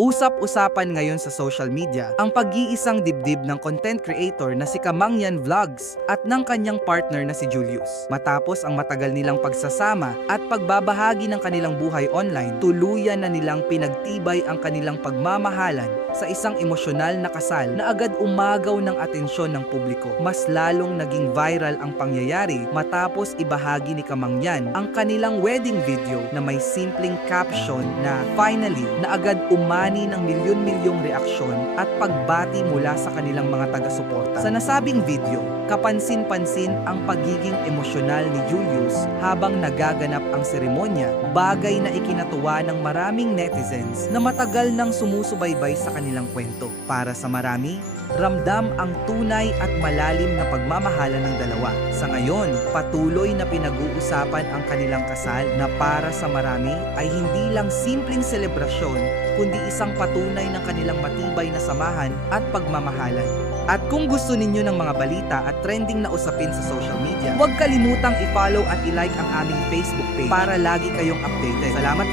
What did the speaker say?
Usap-usapan ngayon sa social media ang pag-iisang dibdib ng content creator na si Kamangyan Vlogs at ng kanyang partner na si Julius. Matapos ang matagal nilang pagsasama at pagbabahagi ng kanilang buhay online, tuluyan na nilang pinagtibay ang kanilang pagmamahalan sa isang emosyonal na kasal na agad umagaw ng atensyon ng publiko. Mas lalong naging viral ang pangyayari matapos ibahagi ni Kamangyan ang kanilang wedding video na may simpleng caption na "Finally" na agad umani ng milyon-milyong reaksyon at pagbati mula sa kanilang mga taga-suporta. Sa nasabing video, kapansin-pansin ang pagiging emosyonal ni Julius habang nagaganap ang seremonya, bagay na ikinatuwa ng maraming netizens na matagal nang sumusubaybay sa kanilang kwento. Para sa marami, ramdam ang tunay at malalim na pagmamahalan ng dalawa. Sa ngayon, patuloy na pinag-uusapan ang kanilang kasal na para sa marami ay hindi lang simpleng selebrasyon, kundi isang patunay ng kanilang matibay na samahan at pagmamahalan. At kung gusto ninyo ng mga balita at trending na usapin sa social media, huwag kalimutang i-follow at i-like ang aming Facebook page para lagi kayong updated. Salamat po!